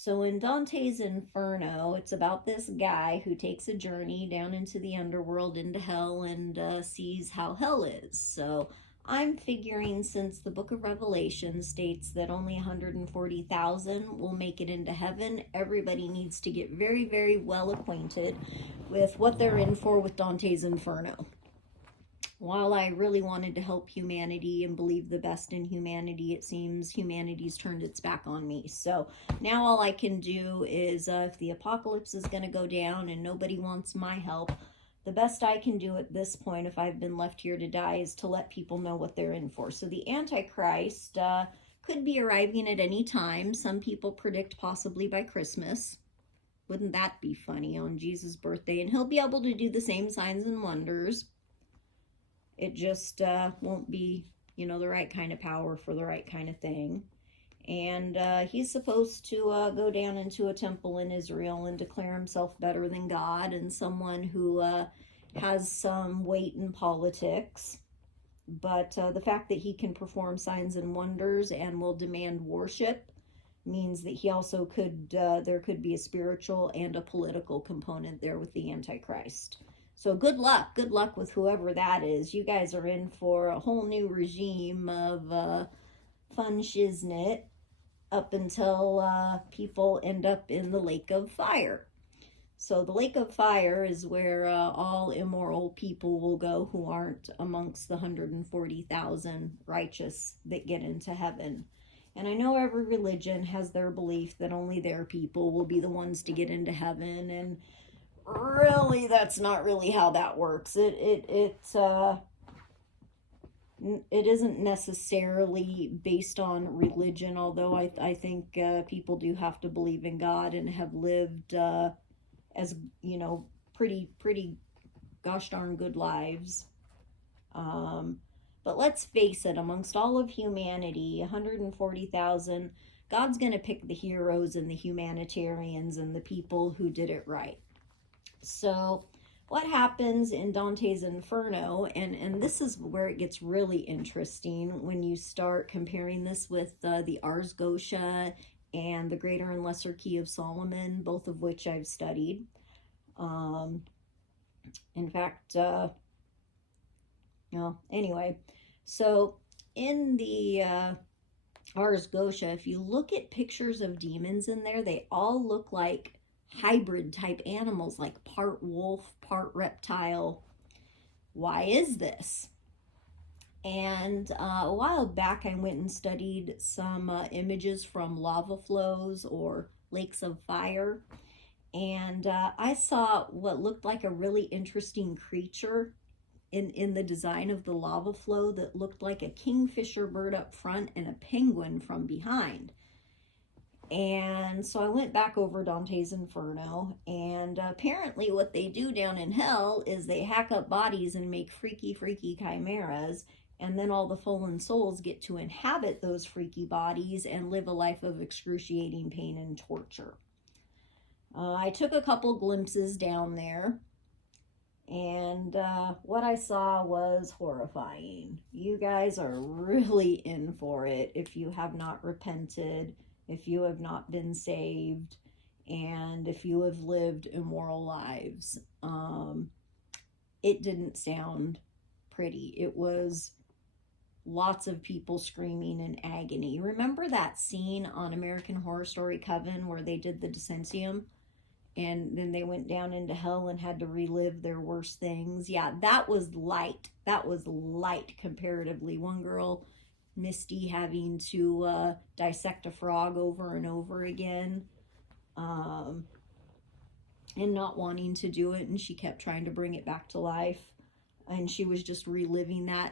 So in Dante's Inferno, it's about this guy who takes a journey down into the underworld, into hell, and sees how hell is. So I'm figuring since the book of Revelation states that only 140,000 will make it into heaven, everybody needs to get very, very well acquainted with what they're in for with Dante's Inferno. While I really wanted to help humanity and believe the best in humanity, it seems humanity's turned its back on me. So now all I can do is, if the apocalypse is going to go down and nobody wants my help, the best I can do at this point, if I've been left here to die, is to let people know what they're in for. So the Antichrist could be arriving at any time. Some people predict possibly by Christmas. Wouldn't that be funny, on Jesus' birthday? And he'll be able to do the same signs and wonders. It just won't be, the right kind of power for the right kind of thing. And he's supposed to go down into a temple in Israel and declare himself better than God and someone who has some weight in politics. But the fact that he can perform signs and wonders and will demand worship means that he also could, there could be a spiritual and a political component there with the Antichrist. So good luck with whoever that is. You guys are in for a whole new regime of fun shiznit up until people end up in the lake of fire. So the lake of fire is where all immoral people will go who aren't amongst the 140,000 righteous that get into heaven. And I know every religion has their belief that only their people will be the ones to get into heaven, and really that's not really how that works. It isn't necessarily based on religion, although I think people do have to believe in God and have lived as pretty gosh darn good lives. But let's face it, amongst all of humanity, 140,000, God's going to pick the heroes and the humanitarians and the people who did it right. So what happens in Dante's Inferno, and this is where it gets really interesting when you start comparing this with the Ars Goetia and the Greater and Lesser Key of Solomon, both of which I've studied. In fact, anyway, so in the Ars Goetia, if you look at pictures of demons in there, they all look like hybrid type animals, like part wolf, part reptile. Why is this? And a while back I went and studied some images from lava flows or lakes of fire, and I saw what looked like a really interesting creature in the design of the lava flow that looked like a kingfisher bird up front and a penguin from behind. And so I went back over Dante's Inferno, and apparently what they do down in hell is they hack up bodies and make freaky chimeras, and then all the fallen souls get to inhabit those freaky bodies and live a life of excruciating pain and torture. I took a couple glimpses down there, and what I saw was horrifying. You guys are really in for it if you have not repented, if you have not been saved, and if you have lived immoral lives. It didn't sound pretty. It was lots of people screaming in agony. Remember that scene on American Horror Story Coven where they did the Decennium? And then they went down into hell and had to relive their worst things. Yeah, that was light. That was light comparatively. One girl, Misty, having to dissect a frog over and over again, and not wanting to do it, and she kept trying to bring it back to life, and she was just reliving that